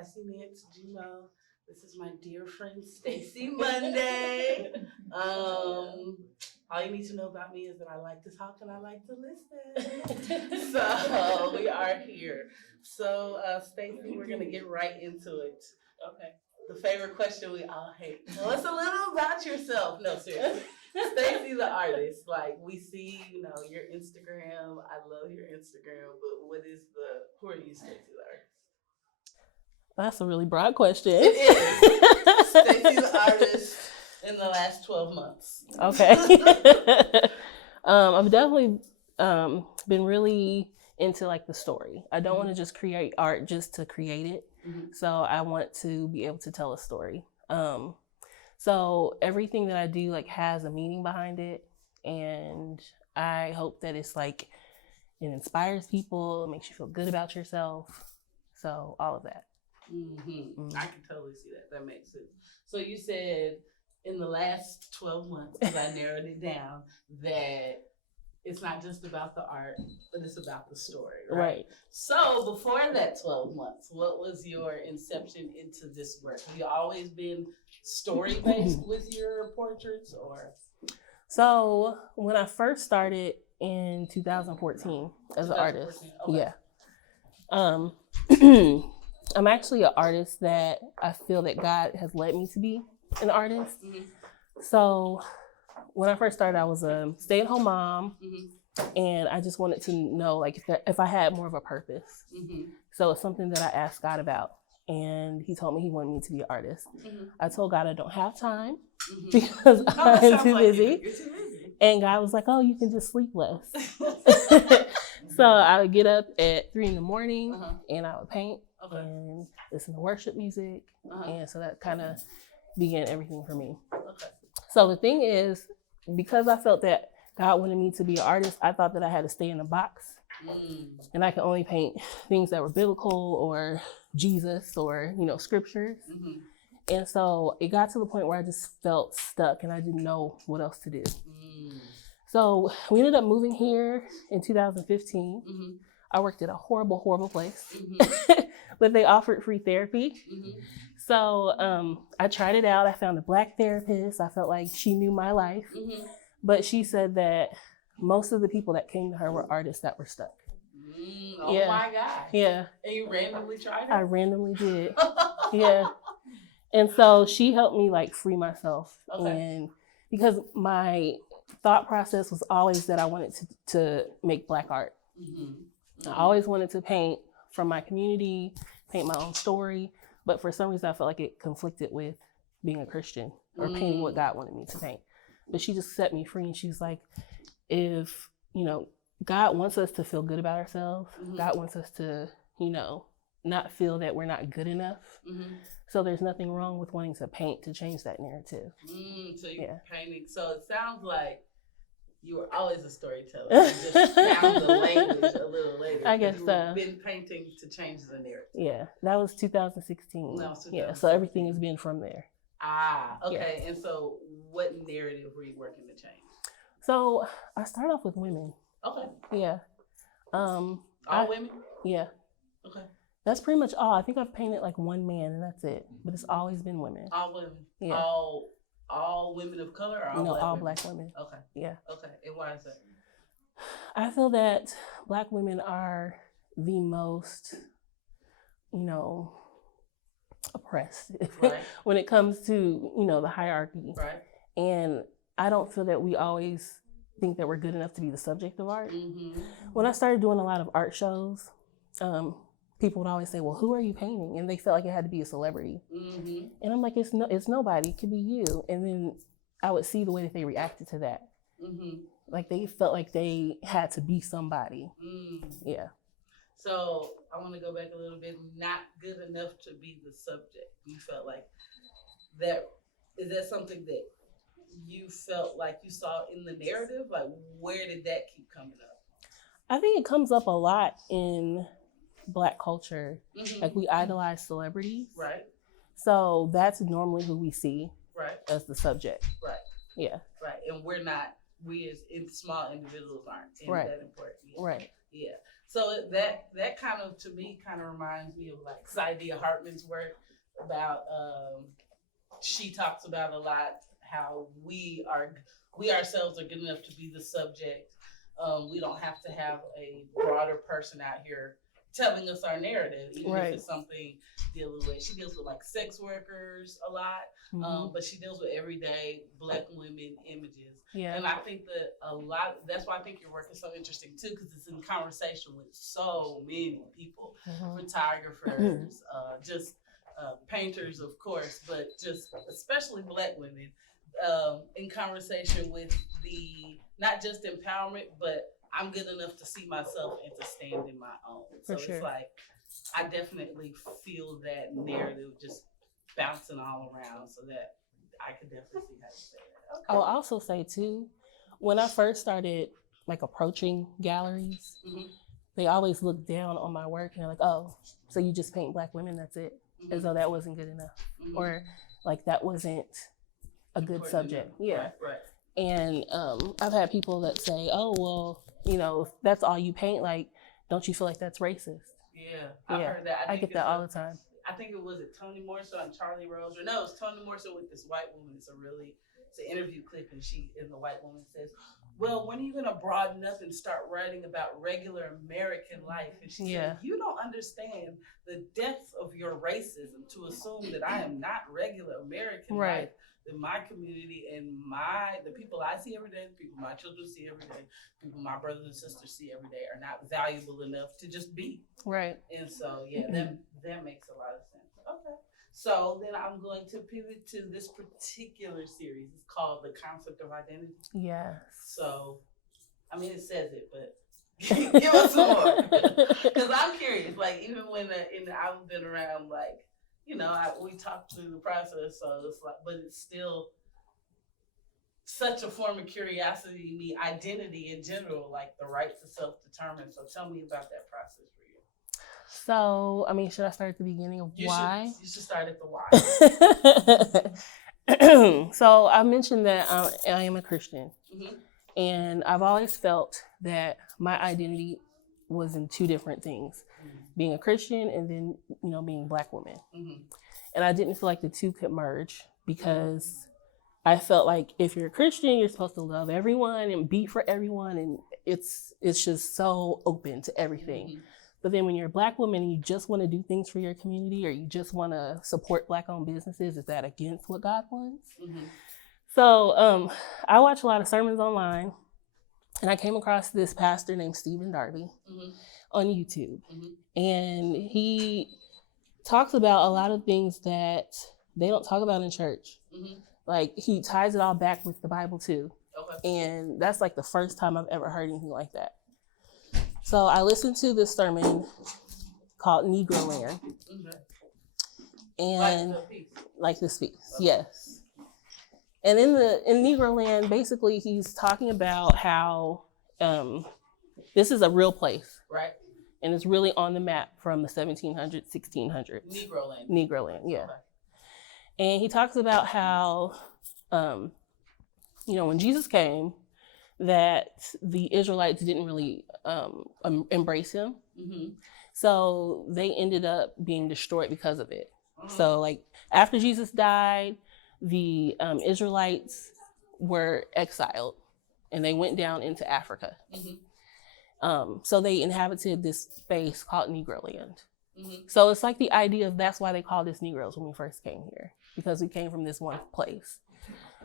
Classi Nance Jimoh. This is my dear friend Stacie Monday. All you need to know about me is that I like to talk and I like to listen. So we are here. So Stacie, we're gonna get right into it. Okay. The favorite question we all hate. Tell us a little about yourself. No, seriously. Stacie the artist. Like we see, your Instagram. I love your Instagram, but who are you, Stacie the artist? That's a really broad question. It is. Stacie the artist in the last 12 months. Okay. I've definitely been really into like the story. I don't want to just create art just to create it. Mm-hmm. So I want to be able to tell a story. So everything that I do like has a meaning behind it, and I hope that it's like it inspires people, it makes you feel good about yourself. So all of that. Mm-hmm. Mm-hmm. I can totally see that. That makes sense. So you said in the last 12 months, because I narrowed it down, that it's not just about the art, but it's about the story, right? So before that 12 months, what was your inception into this work? Have you always been story-based with your portraits, or? So when I first started in 2014 as an artist, okay. Yeah. I'm actually an artist that I feel that God has led me to be an artist. Mm-hmm. So when I first started, I was a stay-at-home mom, mm-hmm. and I just wanted to know like if I had more of a purpose. Mm-hmm. So it's something that I asked God about, and he told me he wanted me to be an artist. Mm-hmm. I told God I don't have time, mm-hmm. because I'm too busy. You're too busy. And God was like, oh, you can just sleep less. So I would get up at 3 a.m, uh-huh. and I would paint, okay. and listen to worship music. Uh-huh. And so that kind of began everything for me. Okay. So the thing is, because I felt that God wanted me to be an artist, I thought that I had to stay in a box. And I could only paint things that were biblical or Jesus or, scriptures. Mm-hmm. And so it got to the point where I just felt stuck and I didn't know what else to do. So we ended up moving here in 2015. Mm-hmm. I worked at a horrible, horrible place, mm-hmm. but they offered free therapy. Mm-hmm. So I tried it out. I found a Black therapist. I felt like she knew my life, mm-hmm. but she said that most of the people that came to her were artists that were stuck. Oh yeah. My God. Yeah. And you randomly tried it? I randomly did. Yeah. And so she helped me like free myself. Okay. And because my thought process was always that I wanted to make Black art. Mm-hmm. I always wanted to paint from my community, paint my own story. But for some reason, I felt like it conflicted with being a Christian or painting what God wanted me to paint. But she just set me free. And she's like, if, God wants us to feel good about ourselves. Mm-hmm. God wants us to, not feel that we're not good enough. Mm-hmm. So there's nothing wrong with wanting to paint to change that narrative. So you're painting. So it sounds like you were always a storyteller. You just found the language a little later. I guess so. You've been painting to change the narrative. Yeah, that was 2016. Yeah, so everything has been from there. Okay. Yeah. And so what narrative were you working to change? So I started off with women. Okay. Yeah. All women? Yeah. Okay. That's pretty much all. I think I've painted like one man and that's it. But it's always been women. All women? Yeah. All women of color or all Black Black women? Okay. Yeah. Okay. And why is that? I feel that Black women are the most, oppressed right. when it comes to, the hierarchy. Right. And I don't feel that we always think that we're good enough to be the subject of art. Mm-hmm. When I started doing a lot of art shows, people would always say, well, who are you painting? And they felt like it had to be a celebrity. Mm-hmm. And I'm like, it's nobody. It could be you. And then I would see the way that they reacted to that. Mm-hmm. Like they felt like they had to be somebody. Yeah. So I want to go back a little bit. Not good enough to be the subject. You felt like that. Is that something that you felt like you saw in the narrative? Like, where did that keep coming up? I think it comes up a lot in Black culture. Mm-hmm. Like we idolize celebrities. Right. So that's normally who we see as the subject. Right. Yeah. Right. And we as small individuals aren't that important. Yeah. Right. Yeah. So that kind of, to me, kind of reminds me of like Saidia Hartman's work about, she talks about a lot how we ourselves are good enough to be the subject. We don't have to have a broader person out here telling us our narrative, even if it's something dealing with. She deals with like sex workers a lot, but she deals with everyday Black women images. Yeah. And I think that that's why I think your work is so interesting too, because it's in conversation with so many people, photographers, just painters, of course, but just especially Black women, in conversation with the, not just empowerment, but I'm good enough to see myself and to stand in my own. So it's like, I definitely feel that narrative just bouncing all around, so that I could definitely see how you say that. Okay. I'll also say too, when I first started like approaching galleries, they always looked down on my work and they're like, oh, so you just paint Black women, that's it? As though that wasn't good enough. Or like that wasn't a good subject. Yeah. Right. And I've had people that say, oh, well, you know, if that's all you paint, like, don't you feel like that's racist? Yeah, I've heard that. I get that all the time. I think it was Toni Morrison and Charlie Rose, or no, it's Toni Morrison with this white woman. It's an interview clip, and the white woman says, well, when are you gonna broaden up and start writing about regular American life? And she said, you don't understand the depth of your racism to assume that I am not regular American life. That my community and the people I see every day, the people my children see every day, people my brothers and sisters see every day are not valuable enough to just be. Right. And so, that makes a lot of sense. Okay. So then I'm going to pivot to this particular series. It's called The Concept of Identity. Yeah. So, I mean, it says it, but give us some more. Because I'm curious, like, even when I've been around, like, you know, we talked through the process, so it's like, but it's still such a form of curiosity to me, identity in general, like the right to self-determine. So tell me about that process for you. So, I mean, should I start at the beginning of why? You should start at the why. So I mentioned that I am a Christian, and I've always felt that my identity was in two different things. Being a Christian and then, you know, being a Black woman. And I didn't feel like the two could merge, because I felt like if you're a Christian, you're supposed to love everyone and be for everyone, and it's just so open to everything. But then when you're a Black woman and you just want to do things for your community, or you just want to support Black-owned businesses, is that against what God wants? So I watch a lot of sermons online, and I came across this pastor named Stephen Darby on YouTube. And he talks about a lot of things that they don't talk about in church. Like, he ties it all back with the Bible too. And that's like the first time I've ever heard anything like that. So I listened to this sermon called Negro Land. And like this piece, yes. And in Negro Land, basically he's talking about how this is a real place. Right. And it's really on the map from the 1700s, 1600s. Negro Land, yeah. Okay. And he talks about how, you know, when Jesus came, that the Israelites didn't really embrace him. So they ended up being destroyed because of it. So, like, after Jesus died, the Israelites were exiled, and they went down into Africa. So they inhabited this space called Negro Land. So it's like the idea of, that's why they called us Negroes when we first came here, because we came from this one place.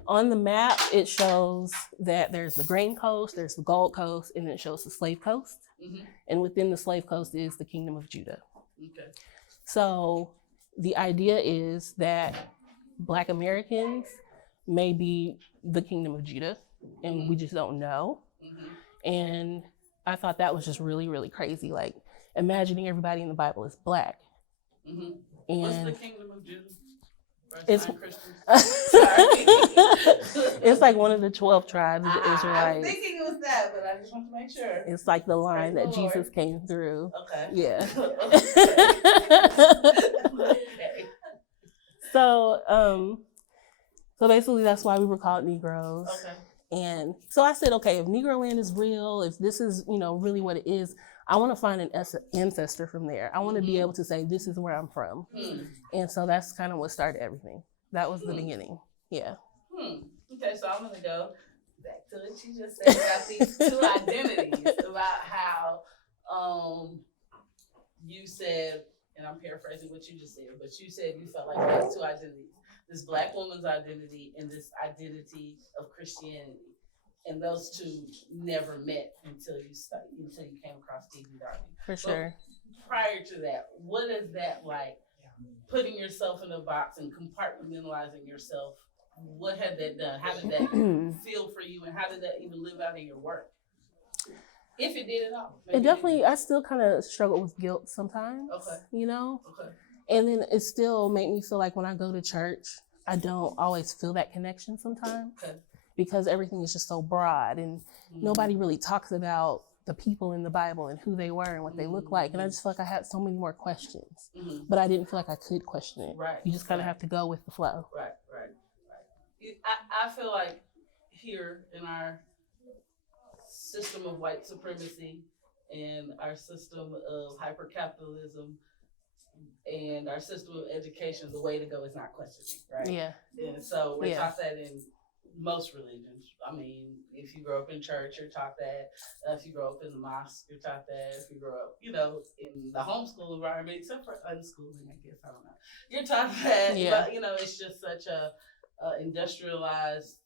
On the map, it shows that there's the Grain Coast, there's the Gold Coast, and it shows the Slave Coast. And within the Slave Coast is the Kingdom of Judah. So the idea is that Black Americans may be the Kingdom of Judah, and we just don't know. And I thought that was just really, really crazy. Like, imagining everybody in the Bible is Black. And what's the Kingdom of Judah? It's it's like one of the 12 tribes of the Israelites. I was thinking it was that, but I just want to make sure. It's like the line that Jesus came through. Okay. Yeah. So basically that's why we were called Negroes. Okay. And so I said, okay, if Negro Land is real, if this is, you know, really what it is, I want to find an ancestor from there. I want to be able to say, this is where I'm from. And so that's kind of what started everything. That was the beginning. Yeah. Okay, so I'm going to go back to what you just said about these two identities, about how you said, and I'm paraphrasing what you just said, but you said you felt like you had two identities, this Black woman's identity and this identity of Christianity. And those two never met until you came across TV Darby. For sure. But prior to that, what is that like, putting yourself in a box and compartmentalizing yourself? What had that done? How did that feel for you, and how did that even live out in your work? If it did at all. It definitely, I still kind of struggle with guilt sometimes, you know? Okay. And then it still made me feel like when I go to church, I don't always feel that connection sometimes because everything is just so broad and nobody really talks about the people in the Bible and who they were and what they look like. And I just feel like I had so many more questions, but I didn't feel like I could question it. Right. You just kind of have to go with the flow. Right. I feel like here in our system of white supremacy and our system of hyper-capitalism and our system of education, the way to go is not questioning, right? Yeah. And so we're taught that in most religions. I mean, if you grow up in church, you're taught that. If you grow up in the mosque, you're taught that. If you grow up, in the homeschool environment, except for unschooling, I guess, I don't know. You're taught that, but, it's just such a industrialized,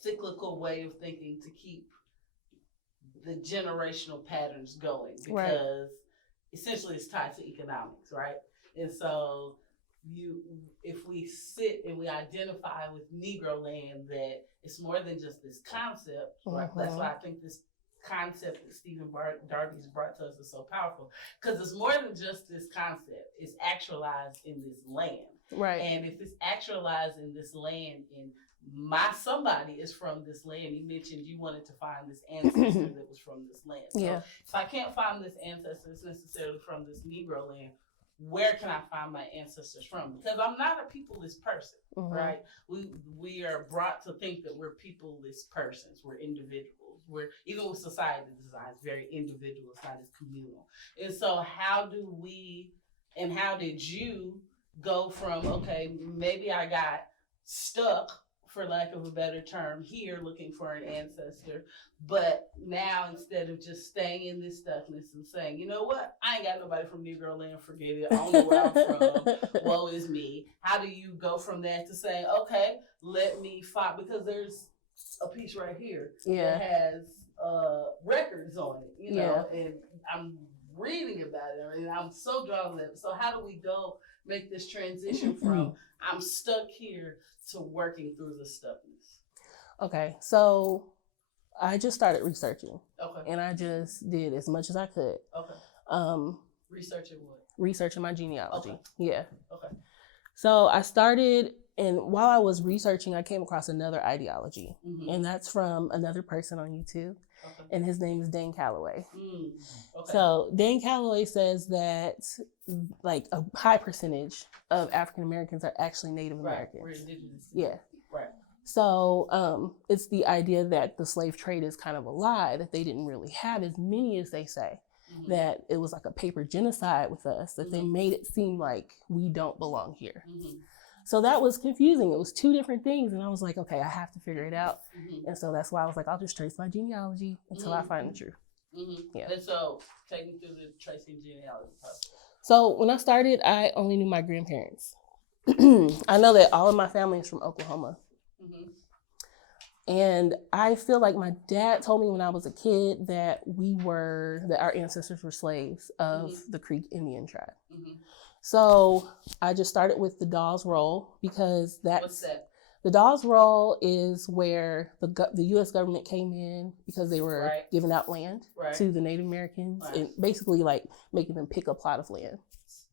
cyclical way of thinking to keep the generational patterns going because essentially it's tied to economics, right? And so if we sit and we identify with Negro Land, that it's more than just this concept, right? That's why I think this concept that Stephen Darby's brought to us is so powerful, because it's more than just this concept. It's actualized in this land. Right. And if it's actualized in this land, and somebody is from this land, you mentioned you wanted to find this ancestor that was from this land. So if I can't find this ancestor that's necessarily from this Negro land, where can I find my ancestors from? Because I'm not a peopleless person, right? We are brought to think that we're peopleless persons. We're individuals. We're, even with society design, it's very individual. It's not as communal. And so how did you go from, okay, maybe I got stuck, for lack of a better term, here looking for an ancestor, but now instead of just staying in this stuckness and saying, you know what, I ain't got nobody from Negro Land, forget it, I don't know where I'm from, woe is me. How do you go from that to saying, okay, let me find, because there's a piece right here that has records on it, you know, and I'm reading about it, and I'm so drawn to that. So how do we go make this transition from I'm stuck here to working through the stuckness? Okay, so I just started researching. Okay. And I just did as much as I could. Okay. Researching what? Researching my genealogy. Okay. Yeah. Okay. So I started, and while I was researching, I came across another ideology, and that's from another person on YouTube. Okay. And his name is Dan Calloway. Okay. So Dan Calloway says that like a high percentage of African Americans are actually Native Americans. We're indigenous. Yeah. Right. So it's the idea that the slave trade is kind of a lie, that they didn't really have as many as they say, that it was like a paper genocide with us, that they made it seem like we don't belong here. So that was confusing. It was two different things. And I was like, okay, I have to figure it out. And so that's why I was like, I'll just trace my genealogy until I find the truth. Yeah. And so take me through the tracing genealogy process. So when I started, I only knew my grandparents. I know that all of my family is from Oklahoma. And I feel like my dad told me when I was a kid that our ancestors were slaves of the Creek Indian tribe. So I just started with the Dawes Roll because what's that? The Dawes Roll is where the U.S. government came in because they were giving out land to the Native Americans and basically like making them pick a plot of land.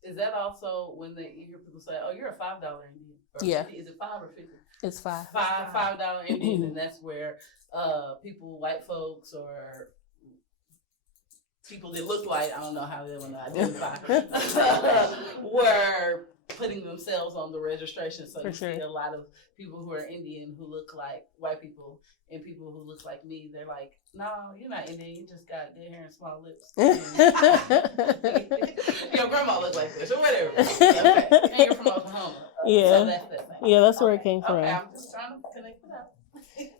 Is that also when you hear people say, "Oh, you're a $5 Indian"? Or 50? Is it 5 or 50? It's $5. $5 Indian, and that's where people, white folks or people that look white, I don't know how they want to identify, were putting themselves on the registration. So For you sure. see a lot of people who are Indian who look like white people, and people who look like me. They're like, no, you're not Indian. You just got good hair and small lips. Your grandma looked like this or whatever. Okay. And you're from Oklahoma. Yeah. So that's that thing. Yeah, that's where it came from. Okay, I'm just trying to connect it up.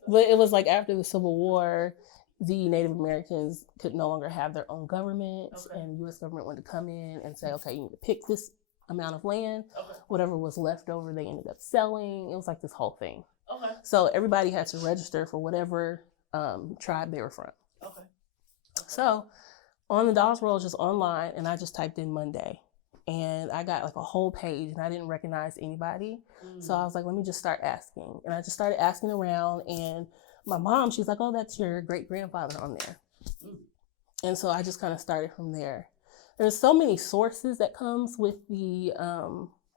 But it was like after the Civil War, the Native Americans could no longer have their own government, and the U.S. government wanted to come in and say, okay, you need to pick this amount of land. Okay. Whatever was left over, they ended up selling. It was like this whole thing. Okay. So everybody had to register for whatever tribe they were from. Okay. So on the Dolls Roll, just online, and I just typed in Monday. And I got like a whole page, and I didn't recognize anybody. So I was like, let me just start asking. And I just started asking around, and my mom, she's like, oh, that's your great-grandfather on there. And so I just kind of started from there. There's so many sources that comes with the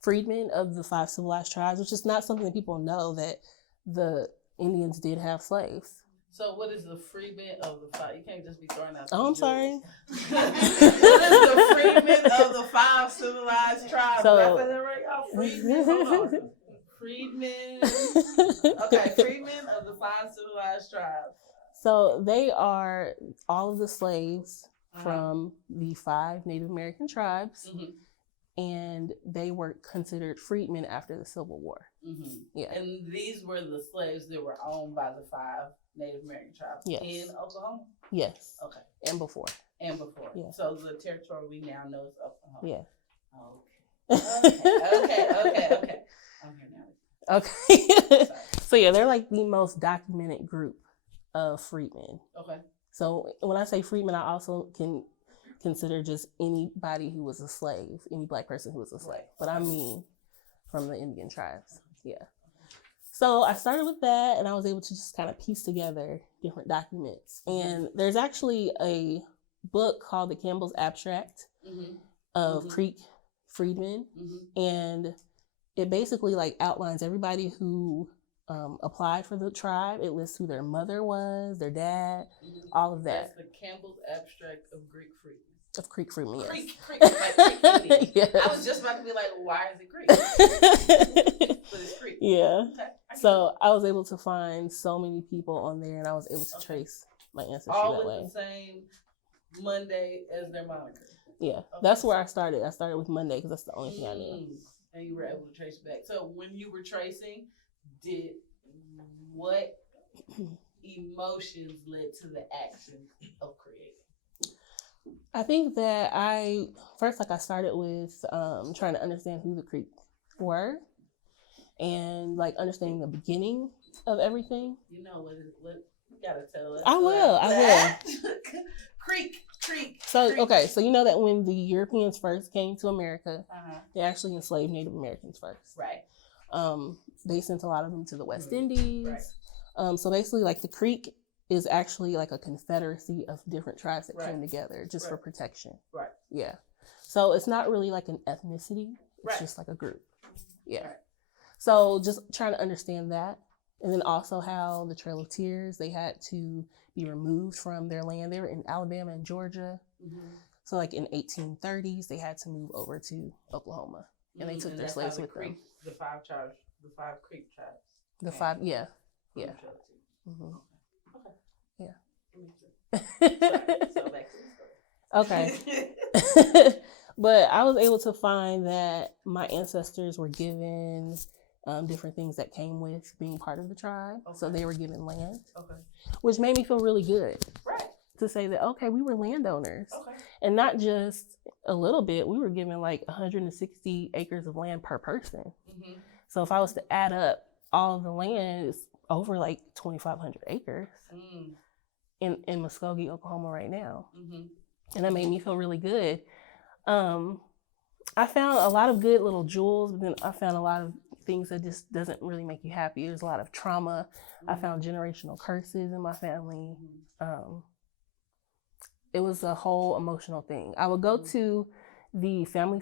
freedmen of the 5 civilized tribes, which is not something that people know, that the Indians did have slaves. So what is the freedmen of the 5? You can't just be throwing out. Oh, I'm sorry. What is the freedmen of the 5 civilized tribes? So, freedmen. Hold on. Freedmen. Okay, freedmen of the 5 civilized tribes. So they are all of the slaves from the 5 Native American tribes, and they were considered freedmen after the Civil War. Yeah. And these were the slaves that were owned by the 5 Native American tribes in Oklahoma? Yes. Okay. And before. And before. Yeah. So the territory we now know is Oklahoma. Yeah. Okay. I'm here now. Okay. So yeah, they're like the most documented group of freedmen. Okay. So when I say freedmen, I also can consider just anybody who was a slave, any Black person who was a slave. But I mean from the Indian tribes. Yeah. So I started with that, and I was able to just kind of piece together different documents. And there's actually a book called The Campbell's Abstract of Creek Freedmen. And it basically like outlines everybody who applied for the tribe. It lists who their mother was, their dad, all of that. That's the Campbell's Abstract of Greek Freedmen. Of Creek Freedmen, yes. Creek, like Creek Indian. Yes. I was just about to be like, why is it Creek? But it's Creek. Yeah. Okay. So I was able to find so many people on there, and I was able to trace my ancestry all that with way. the same Monday as their moniker. Yeah, that's where I started. I started with Monday because that's the only thing I knew. And you were able to trace back. So when you were tracing, what emotions led to the action of creating? I think that I started with trying to understand who the Creek were, and like understanding the beginning of everything. You know what you gotta tell us. I will. Creek. So Creek. okay, so you know that when the Europeans first came to America, they actually enslaved Native Americans first. Right. They sent a lot of them to the West Indies. Right. So basically, like the Creek is actually like a confederacy of different tribes that came together just for protection. Right. Yeah. So it's not really like an ethnicity. It's just like a group. Yeah. Right. So just trying to understand that. And then also how the Trail of Tears, they had to be removed from their land. They were in Alabama and Georgia. So like in 1830s, they had to move over to Oklahoma. And they took their slaves with them. The 5 tribes, the 5 Creek tribes. The 5, yeah. Yeah. Yeah. So back to the story. Okay. But I was able to find that my ancestors were given different things that came with being part of the tribe. So they were given land, which made me feel really good. Right. To say that, okay, we were landowners. Okay. And not just a little bit, we were given like 160 acres of land per person. So if I was to add up all of the land, it's over like 2,500 acres in Muskogee, Oklahoma right now. And that made me feel really good. I found a lot of good little jewels, but then I found a lot of things that just doesn't really make you happy. There's a lot of trauma. I found generational curses in my family. It was a whole emotional thing. I would go to the Family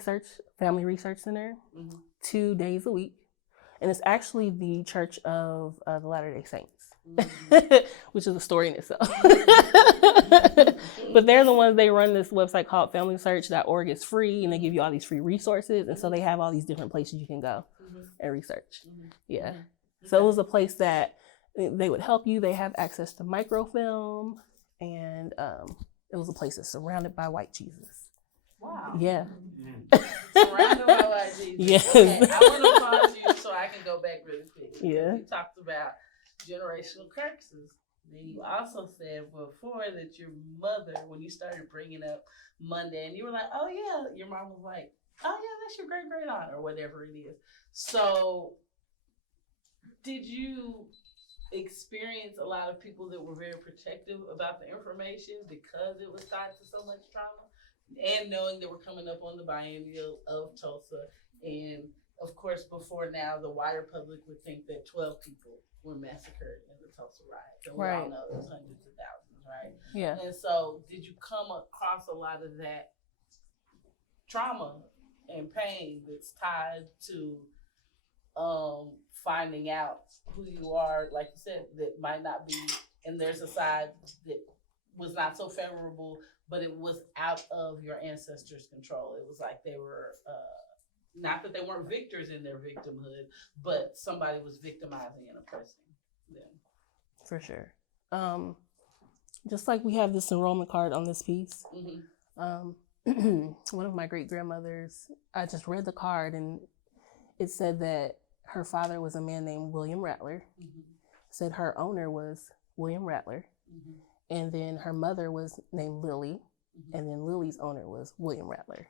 Research Center 2 days a week. And it's actually the Church of the Latter-day Saints, which is a story in itself. But they're the ones, they run this website called FamilySearch.org. It's free, and they give you all these free resources. And so they have all these different places you can go and research. Yeah. So it was a place that they would help you. They have access to microfilm, and it was a place that's surrounded by white Jesus. Wow. Yeah. Surrounded by white Jesus. Yes. Okay, I want to pause you so I can go back really quick. Yeah. You talked about generational curses. Then you also said before that your mother, when you started bringing up Monday, and you were like, oh yeah, your mom was like, oh yeah, that's your great great aunt or whatever it is. So did you experience a lot of people that were very protective about the information because it was tied to so much trauma, and knowing that we're coming up on the biennial of Tulsa, and of course before now the wider public would think that 12 people were massacred in the Tulsa riots, and we all know there's hundreds of thousands, right? Yeah. And so did you come across a lot of that trauma and pain that's tied to finding out who you are, like you said, that might not be, and there's a side that was not so favorable, but it was out of your ancestors' control. It was like they were, not that they weren't victors in their victimhood, but somebody was victimizing and oppressing them. For sure. Just like we have this enrollment card on this piece. One of my great grandmothers, I just read the card, and it said that her father was a man named William Rattler. Said her owner was William Rattler. And then her mother was named Lily. And then Lily's owner was William Rattler.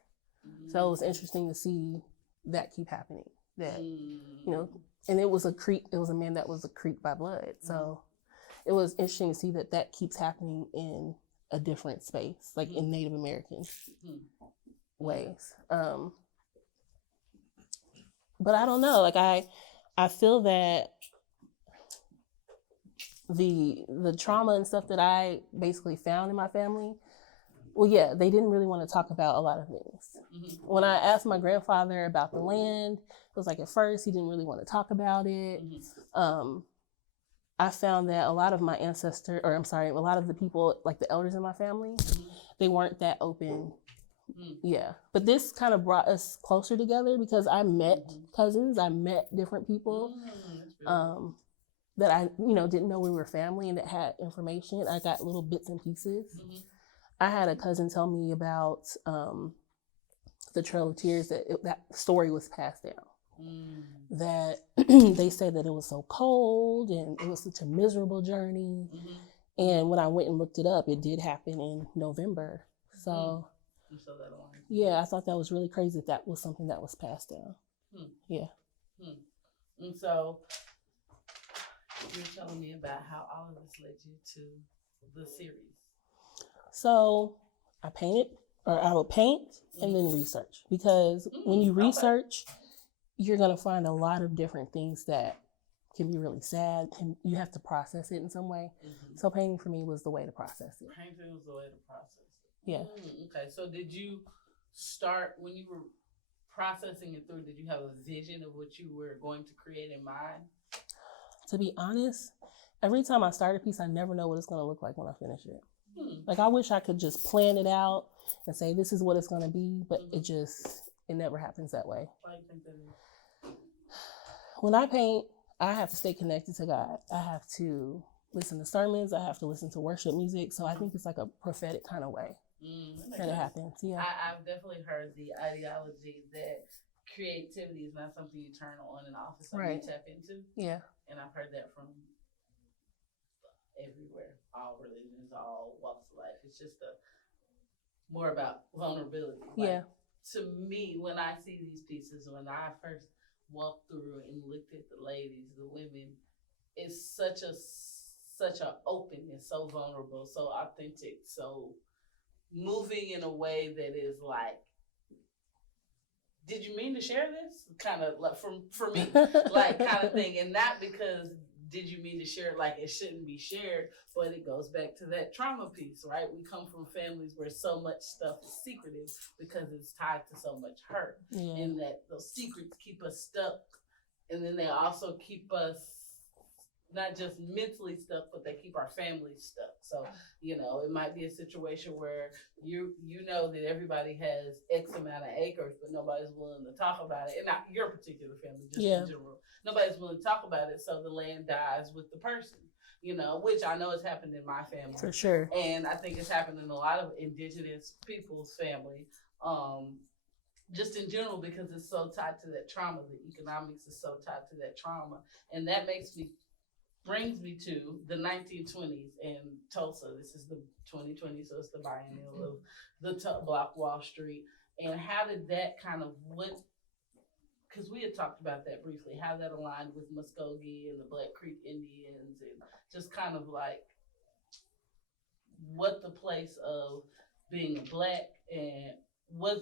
So it was interesting to see that keep happening. That, you know, and it was a man that was a Creek by blood. So it was interesting to see that that keeps happening in a different space, like in Native American ways. But I don't know, like I feel that the trauma and stuff that I basically found in my family, well, yeah, they didn't really want to talk about a lot of things. When I asked my grandfather about the land, it was like at first he didn't really want to talk about it. I found that a lot of my a lot of the people, like the elders in my family, they weren't that open. Yeah. But this kind of brought us closer together because I met cousins, I met different people that I, didn't know we were family and that had information. I got little bits and pieces. I had a cousin tell me about the Trail of Tears, that story was passed down. That they said that it was so cold and it was such a miserable journey. And when I went and looked it up, it did happen in November. So yeah, I thought that was really crazy that was something that was passed down. Yeah. And so you're telling me about how all of this led you to the series. So I would paint and then research, because when you research, you're going to find a lot of different things that can be really sad, and you have to process it in some way. So painting for me was the way to process it. Painting was the way to process it. Yeah. Okay, so did you start, when you were processing it through, did you have a vision of what you were going to create in mind? To be honest, every time I start a piece, I never know what it's going to look like when I finish it. Like, I wish I could just plan it out and say, this is what it's going to be, but it never happens that way. Why do you think that is? When I paint, I have to stay connected to God. I have to listen to sermons. I have to listen to worship music. So I think it's like a prophetic kind of way that it happens. Yeah. I've definitely heard the ideology that creativity is not something you turn on and off. It's something you tap into. Yeah. And I've heard that from everywhere, all religions, all walks of life. It's just more about vulnerability. Like, to me, when I see these pieces, when I first walked through and looked at the ladies, the women, it's such a openness, so vulnerable, so authentic, so moving in a way that is like, did you mean to share this? Kind of like for me, like kind of thing, and not because did you mean to share it like it shouldn't be shared, but it goes back to that trauma piece, right? We come from families where so much stuff is secretive because it's tied to so much hurt, and that those secrets keep us stuck, and then they also keep us not just mentally stuck, but they keep our families stuck. So, it might be a situation where you know that everybody has X amount of acres, but nobody's willing to talk about it. And not your particular family, just in general. Nobody's willing to talk about it, so the land dies with the person. Which I know has happened in my family. For sure. And I think it's happened in a lot of indigenous people's family. Just in general, because it's so tied to that trauma. The economics is so tied to that trauma. And that brings me to the 1920s in Tulsa. This is the 2020, so it's the biennial of the Block Wall Street. And how did that because we had talked about that briefly, how that aligned with Muskogee and the Black Creek Indians, and just kind of like what the place of being Black and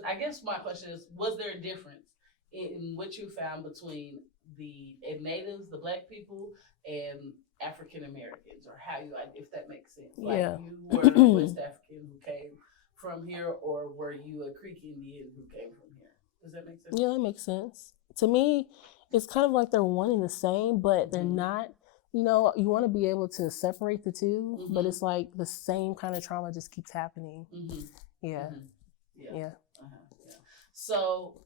I guess my question is, was there a difference in what you found between the natives, the Black people, and African Americans, or how if that makes sense? Like you were West African who came from here, or were you a Creek Indian who came from here? Does that make sense? Yeah, that makes sense. To me, it's kind of like they're one and the same, but they're not. You want to be able to separate the two, but it's like the same kind of trauma just keeps happening. Yeah. So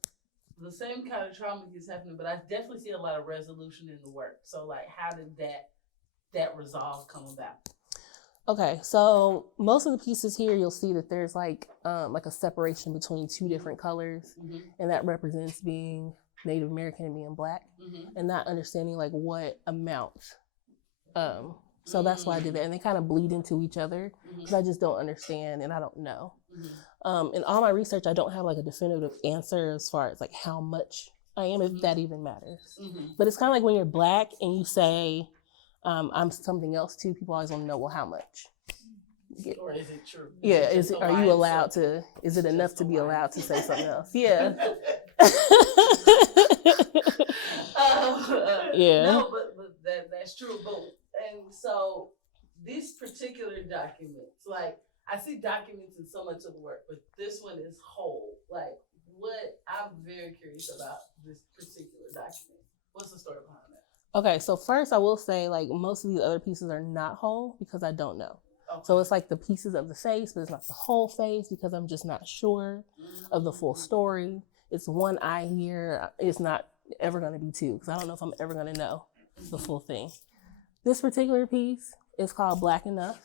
the same kind of trauma keeps happening, but I definitely see a lot of resolution in the work. So like, how did that resolve come about? Okay, so most of the pieces here, you'll see that there's like a separation between two different colors, and that represents being Native American and being Black, and not understanding like what amount. So that's why I did that, and they kind of bleed into each other because I just don't understand and I don't know. In all my research, I don't have like a definitive answer as far as like how much I am, if that even matters. But it's kind of like when you're Black and you say, I'm something else too, people always want to know, well, how much? Or is it true? Yeah, are you allowed to, is it enough to be allowed to say something else? Yeah. No, but that's true. And so these particular documents, like I see documents in so much of the work, but this one is whole. Like I'm very curious about this particular document. What's the story behind that? Okay, so first I will say like most of these other pieces are not whole because I don't know. Okay. So it's like the pieces of the face, but it's not the whole face because I'm just not sure of the full story. It's one eye here. It's not ever going to be two because I don't know if I'm ever going to know the full thing. This particular piece is called Black Enough.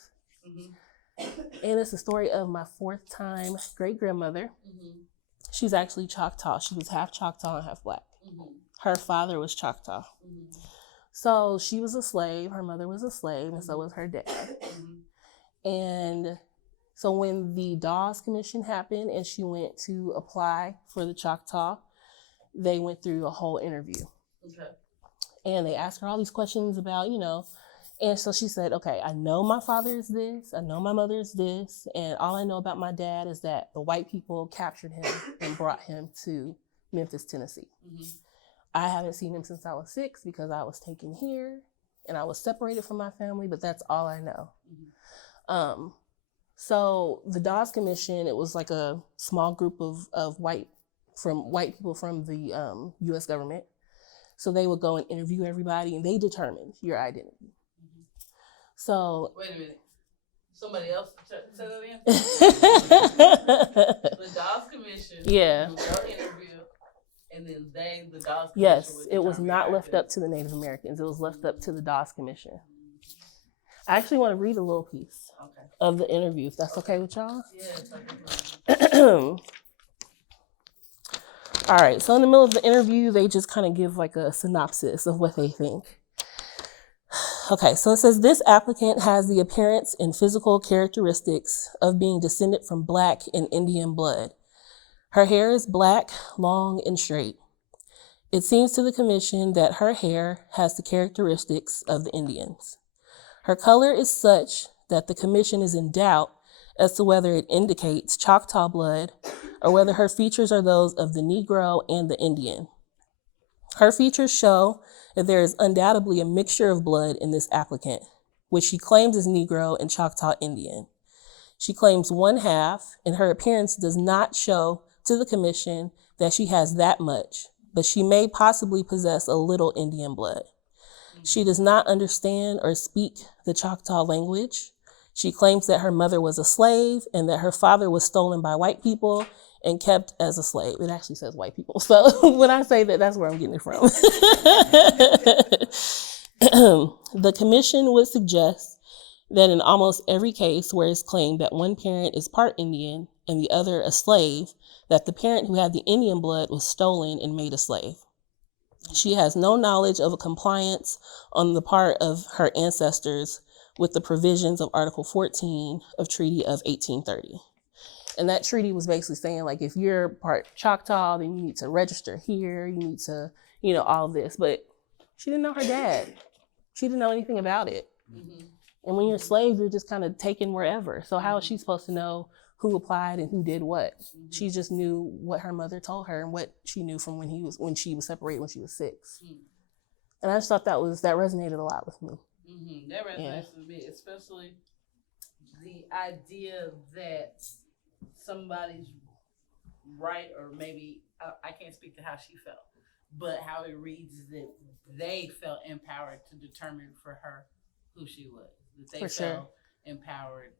And it's the story of my 4th time great-grandmother. She's actually Choctaw. She was half Choctaw and half Black. Her father was Choctaw. So she was a slave. Her mother was a slave, and so was her dad. And so when the Dawes Commission happened and she went to apply for the Choctaw, they went through a whole interview. And they asked her all these questions about, and so she said, okay, I know my father is this, I know my mother is this, and all I know about my dad is that the white people captured him and brought him to Memphis, Tennessee. I haven't seen him since I was 6 because I was taken here and I was separated from my family, but that's all I know. So the Dawes Commission, it was like a small group of white people from the U.S. government. So they would go and interview everybody, and they determined your identity. So wait a minute, somebody else said it again? The Dawes Commission. Yeah. Would go interview, and then the Dawes Commission. Yes, it was not left up to the Native Americans. It was left up to the Dawes Commission. I actually want to read a little piece of the interview, if that's okay with y'all. Yes, All right, so in the middle of the interview, they just kind of give like a synopsis of what they think. Okay, so it says, this applicant has the appearance and physical characteristics of being descended from Black and Indian blood. Her hair is black, long, and straight. It seems to the commission that her hair has the characteristics of the Indians. Her color is such that the commission is in doubt as to whether it indicates Choctaw blood or whether her features are those of the Negro and the Indian. Her features show that there is undoubtedly a mixture of blood in this applicant, which she claims is Negro and Choctaw Indian. She claims one half, and her appearance does not show to the commission that she has that much, but she may possibly possess a little Indian blood. She does not understand or speak the Choctaw language. She claims that her mother was a slave and that her father was stolen by white people and kept as a slave. It actually says white people. So when I say that, that's where I'm getting it from. The commission would suggest that in almost every case where it's claimed that one parent is part Indian and the other a slave, that the parent who had the Indian blood was stolen and made a slave. She has no knowledge of a compliance on the part of her ancestors with the provisions of Article 14 of Treaty of 1830. And that treaty was basically saying, like, if you're part Choctaw, then you need to register here, you need to, all this. But she didn't know her dad. She didn't know anything about it. Mm-hmm. And when you're a slave, you're just kind of taken wherever. So how is she supposed to know who applied and who did what? Mm-hmm. She just knew what her mother told her and what she knew from when she was separated when she was 6. Mm-hmm. And I just thought that resonated a lot with me. Mm-hmm. That resonates with me, especially the idea that somebody's right, or maybe I can't speak to how she felt, but how it reads that they felt empowered to determine for her who she was. That they felt empowered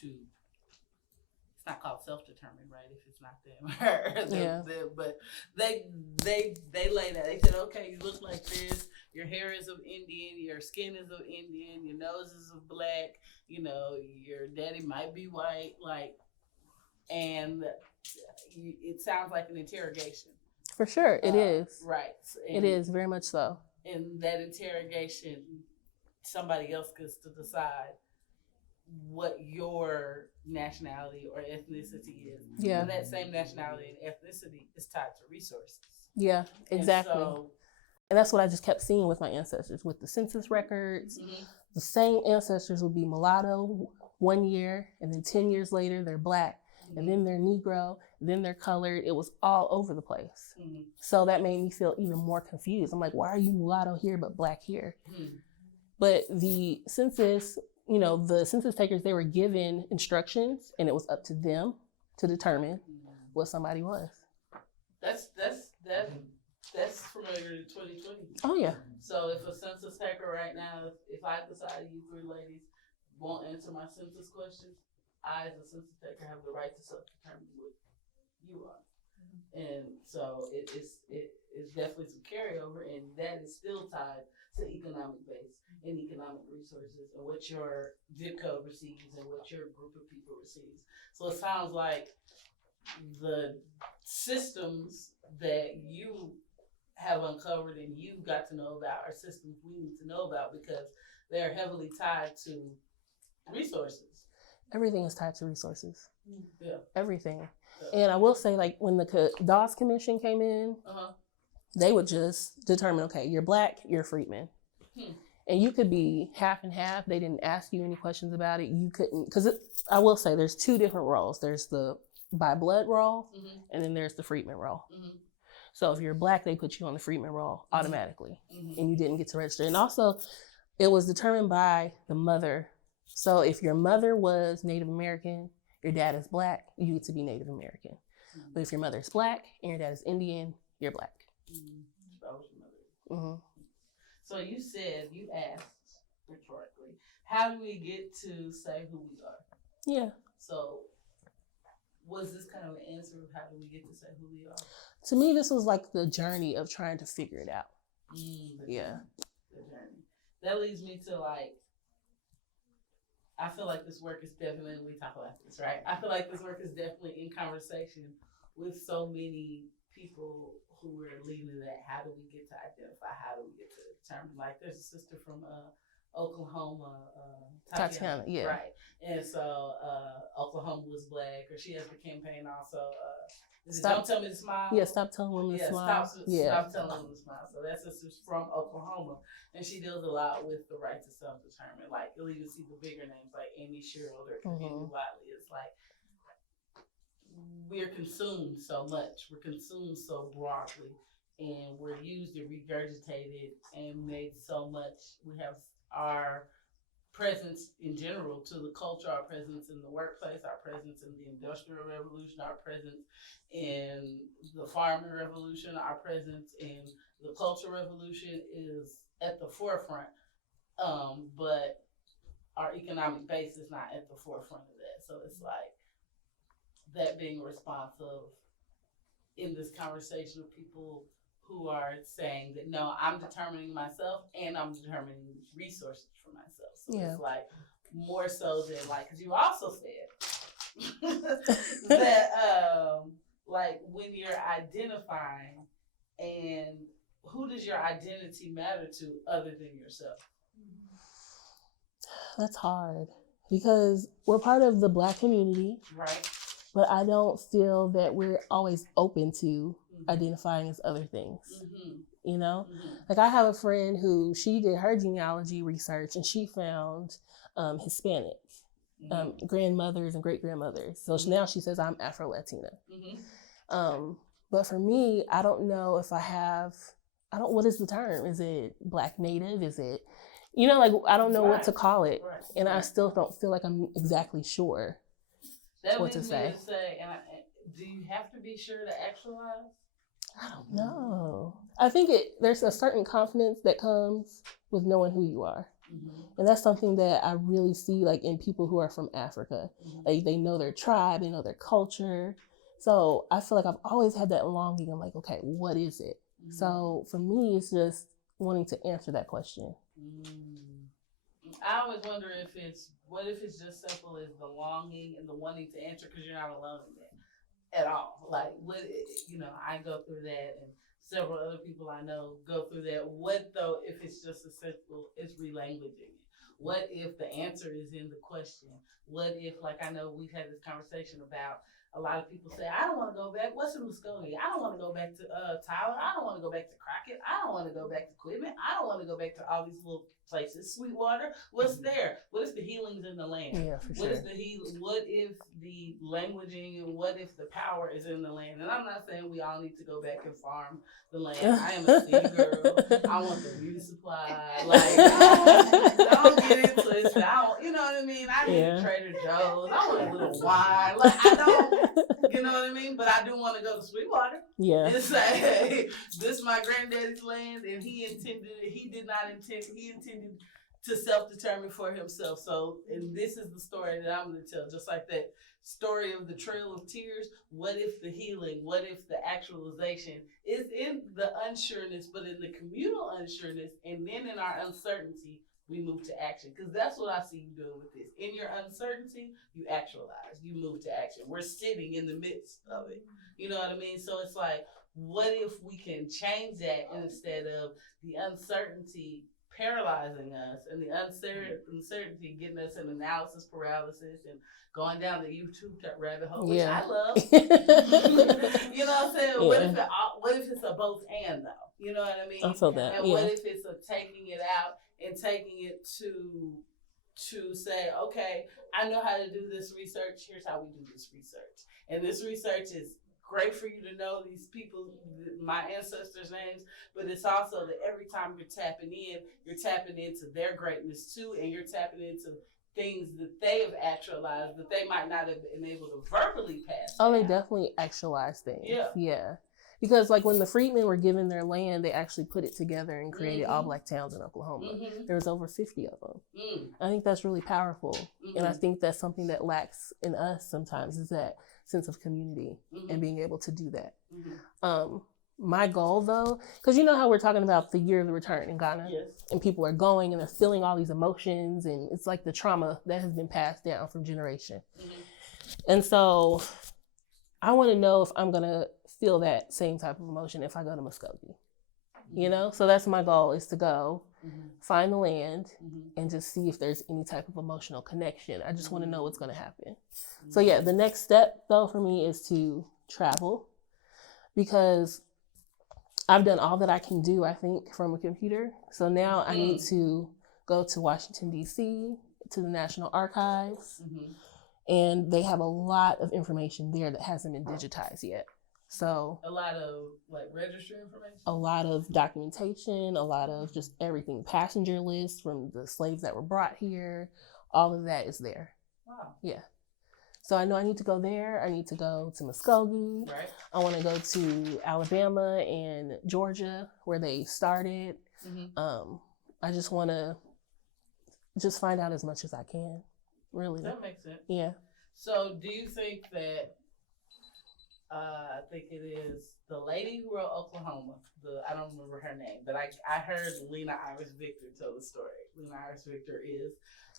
to. It's not called self-determined, right? If it's not them, her. But they lay that. They said, okay, you look like this. Your hair is of Indian. Your skin is of Indian. Your nose is of black. Your daddy might be white. And it sounds like an interrogation. For sure, it is. Right. It is, very much so. In that interrogation, somebody else gets to decide what your nationality or ethnicity is. Yeah. And that same nationality and ethnicity is tied to resources. Yeah, exactly. And that's what I just kept seeing with my ancestors. With the census records, the same ancestors would be mulatto 1 year, and then 10 years later, they're black. And then they're Negro, then they're colored. It was all over the place. Mm-hmm. So that made me feel even more confused. I'm like, why are you mulatto here but black here? Mm-hmm. But the census, the census takers, they were given instructions, and it was up to them to determine what somebody was. That's familiar to 2020. Oh yeah. So if a census taker right now, if I decide you 3 ladies won't answer my census questions, I, as a census taker, have the right to self-determine what you are. Mm-hmm. And so it is definitely some carryover, and that is still tied to economic base and economic resources and what your zip code receives and what your group of people receives. So it sounds like the systems that you have uncovered and you got to know about are systems we need to know about because they're heavily tied to resources. Everything is tied to resources. Yeah. Everything. Yeah. And I will say, like, when the Dawes Commission came in, they would just determine, okay, you're black, you're a freedman. And you could be half and half. They didn't ask you any questions about it. You couldn't, because I will say there's 2 different roles. There's the by blood role, and then there's the freedman role. Mm-hmm. So if you're black, they put you on the freedman role automatically, and you didn't get to register. And also, it was determined by the mother. So if your mother was Native American, your dad is black, you get to be Native American. Mm-hmm. But if your mother is black and your dad is Indian, you're black. That was your mother. So you asked rhetorically, how do we get to say who we are? Yeah. So was this kind of an answer of how do we get to say who we are? To me, this was like the journey of trying to figure it out. The journey. That leads me to I feel like this work is definitely, we talk about this, right? I feel like this work is definitely in conversation with so many people who are leading that. How do we get to identify? How do we get to determine? Like, there's a sister from Oklahoma, Tatiana, yeah. Right. And so Oklahoma was black, or she has the campaign also. Don't Tell Me to Smile. Yeah, Stop Telling Women to Smile. Stop Telling Women to Smile. So that sister's from Oklahoma, and she deals a lot with the right to self-determine. Like, you'll even see the bigger names like Amy Sherrill or Amy Wiley. It's like, we're consumed so much. We're consumed so broadly, and we're used and regurgitated and made so much. We have our presence in general to the culture, our presence in the workplace, our presence in the Industrial Revolution, our presence in the Farming Revolution, our presence in the Cultural Revolution is at the forefront, but our economic base is not at the forefront of that. So it's like that being responsive in this conversation of people who are saying that no, I'm determining myself and I'm determining resources for myself. So it's like more so than like, because you also said that like when you're identifying, and who does your identity matter to other than yourself? That's hard because we're part of the Black community, right? But I don't feel that we're always open to identifying as other things. You know, like I have a friend who she did her genealogy research and she found Hispanic grandmothers and great grandmothers. So now she says I'm Afro-Latina. But for me, I don't know if what is the term? Is it Black Native? Is it, you know, like I don't know what to call it. And I still don't feel like I'm exactly sure what to say. Do you have to be sure to actualize? I don't know. I think there's a certain confidence that comes with knowing who you are. And that's something that I really see like in people who are from Africa. Like they know their tribe, they know their culture. So I feel like I've always had that longing. I'm like, okay, what is it? So for me, it's just wanting to answer that question. I always wonder what if it's just simple as the longing and the wanting to answer, because you're not alone in that at all. Like, I go through that, and several other people I know go through that. What though if it's just as simple as relanguaging it? What if the answer is in the question? What if, like I know we've had this conversation about, a lot of people say, I don't want to go back. What's in Muskogee? I don't want to go back to Tyler. I don't want to go back to Crockett. I don't want to go back to Quitman. I don't want to go back to all these little places. Sweetwater, what's there? What if the healing's in the land? Yeah, for sure. What if the languaging and what if the power is in the land? And I'm not saying we all need to go back and farm the land. I am a city girl. I want the beauty supply. Like, don't get into it. You know what I mean? I need Trader Joe's. I want a little wine. Like, I don't, you know what I mean? But I do want to go to Sweetwater. Yeah. And say, hey, this is my granddaddy's land, and he intended to self-determine for himself. So, and this is the story that I'm going to tell, just like that story of the Trail of Tears. What if the healing, what if the actualization is in the unsureness, but in the communal unsureness, and then in our uncertainty, we move to action. Because that's what I see you doing with this. In your uncertainty, you actualize, you move to action. We're sitting in the midst of it. You know what I mean? So it's like, what if we can change that instead of the uncertainty paralyzing us and the uncertainty getting us in analysis paralysis and going down the YouTube rabbit hole, which I love. You know what I'm saying? Yeah. What if it's a both and though? You know what I mean? I feel that. And what if it's a taking it out and taking it to say, okay, I know how to do this research. Here's how we do this research. And this research is great for you to know these people, my ancestors' names, but it's also that every time you're tapping into their greatness too, and you're tapping into things that they have actualized that they might not have been able to verbally pass. Oh, they definitely actualize things. Yeah. Because like when the freedmen were given their land, they actually put it together and created all Black towns in Oklahoma. There was over 50 of them. I think that's really powerful. And I think that's something that lacks in us sometimes, is that sense of community and being able to do that. My goal though, because you know how we're talking about the year of the return in Ghana, and people are going and they're feeling all these emotions, and it's like the trauma that has been passed down from generation. And so I want to know if I'm going to feel that same type of emotion if I go to Muskogee. You know, so that's my goal, is to go find the land and just see if there's any type of emotional connection. I just want to know what's going to happen. So yeah, the next step though for me is to travel, because I've done all that I can do, I think, from a computer. So now I need to go to Washington, D.C., to the National Archives, and they have a lot of information there that hasn't been digitized yet. So a lot of like registry information, a lot of documentation, a lot of just everything, passenger lists from the slaves that were brought here, all of that is there. Wow. Yeah. So I know I need to go there. I need to go to Muskogee. Right. I want to go to Alabama and Georgia, where they started. I just want to just find out as much as I can, really. That makes sense. Yeah. So do you think that, I think it is the lady who wrote Oklahoma, I don't remember her name, but I heard Lena Iris Victor tell the story. Lena Iris Victor is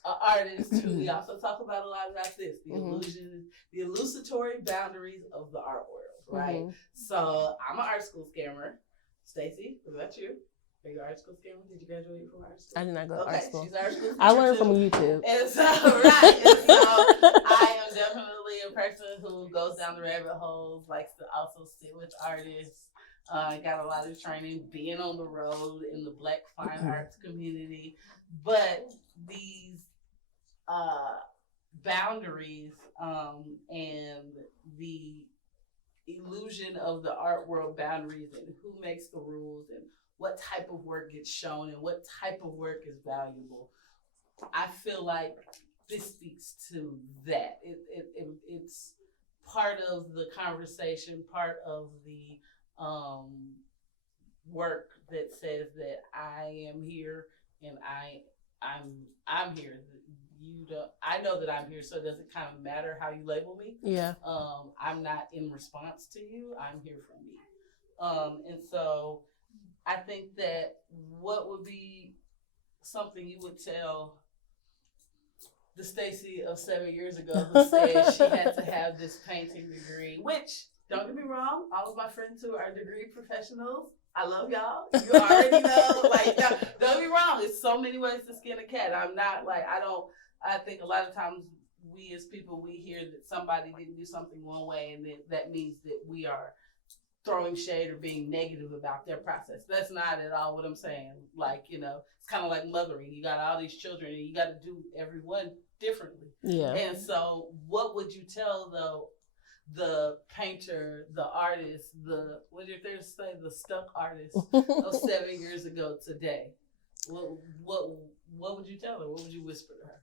an artist who we also talk about a lot about this, the illusory boundaries of the art world, right? So I'm an art school scammer. Stacie, was that you? Are you an art school scammer? Did you graduate from art school? I did not go to art school. She's art school. I learned from YouTube. And so, right. And so I am definitely a person who goes down the rabbit holes, likes to also sit with artists. Got a lot of training being on the road in the Black fine arts community. But these boundaries and the illusion of the art world boundaries and who makes the rules and what type of work gets shown and what type of work is valuable. I feel like this speaks to that. It's part of the conversation, part of the work that says that I am here and I'm here. I know that I'm here, so it doesn't kind of matter how you label me. Yeah. I'm not in response to you. I'm here for me. And so I think that what would be something you would tell the Stacie of 7 years ago who said she had to have this painting degree, which, don't get me wrong, all of my friends who are degree professionals, I love y'all. You already know. Like, don't get me wrong, there's so many ways to skin a cat. I'm not like, I think a lot of times we as people, we hear that somebody didn't do something one way and that means that we are throwing shade or being negative about their process. That's not at all what I'm saying. Like, it's kind of like mothering. You got all these children and you got to do everyone differently. Yeah. And so what would you tell the painter, the artist, what did they say, the stuck artist of 7 years ago today? What would you tell her? What would you whisper to her?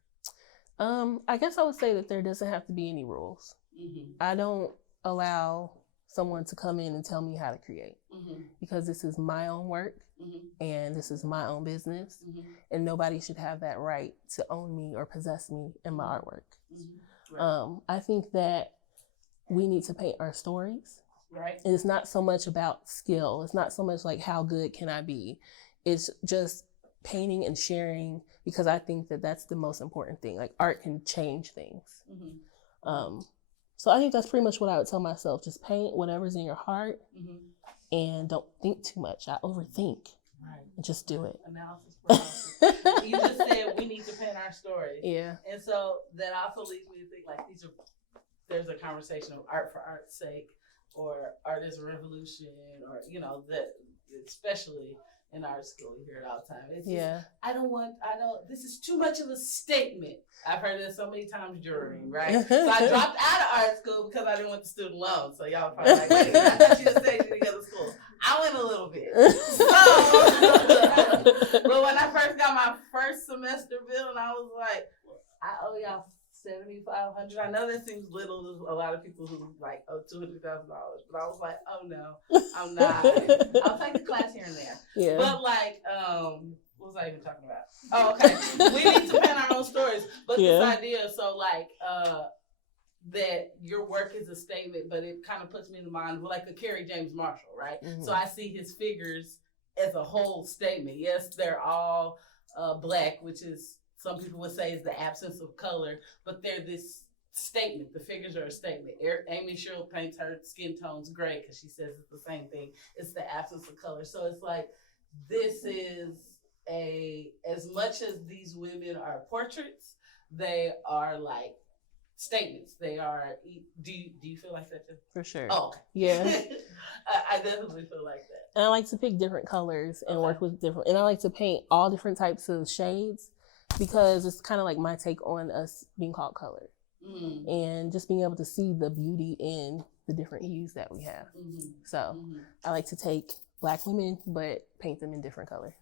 I guess I would say that there doesn't have to be any rules. I don't allow someone to come in and tell me how to create because this is my own work and this is my own business and nobody should have that right to own me or possess me in my artwork. Right. I think that we need to paint our stories. Right. And it's not so much about skill. It's not so much like how good can I be. It's just painting and sharing, because I think that that's the most important thing. Like, art can change things. So I think that's pretty much what I would tell myself. Just paint whatever's in your heart and don't think too much. I overthink. Right. And just do it. Analysis paralysis. You just said we need to paint our stories. Yeah. And so that also leads me to think like there's a conversation of art for art's sake or art is a revolution or, that especially in art school, you hear it all the time. It's just, this is too much of a statement. I've heard it so many times during, right? So I dropped out of art school because I didn't want the student loan. So y'all probably like, wait a minute, I thought you just said you didn't go to school. I went a little bit. But when I first got my first semester bill, and I was like, I owe y'all $7,500. I know that seems little to a lot of people who like owe $200,000, but I was like, oh no, I'm not. I'll take a class here and there. Yeah. But like, what was I even talking about? Oh, okay. We need to paint our own stories. But this idea, so like, that your work is a statement, but it kind of puts me in the mind of like a Kerry James Marshall, right? So I see his figures as a whole statement. Yes, they're all Black, which is, some people would say is the absence of color, but they're this statement. The figures are a statement. Amy Sherrill paints her skin tones gray because she says it's the same thing. It's the absence of color. So it's like, this is as much as these women are portraits, they are like statements. They are, do you feel like that too? For sure. Oh, okay. Yeah. I definitely feel like that. And I like to pick different colors and work with different, and I like to paint all different types of shades, because it's kind of like my take on us being called color and just being able to see the beauty in the different hues that we have. So I like to take Black women, but paint them in different colors.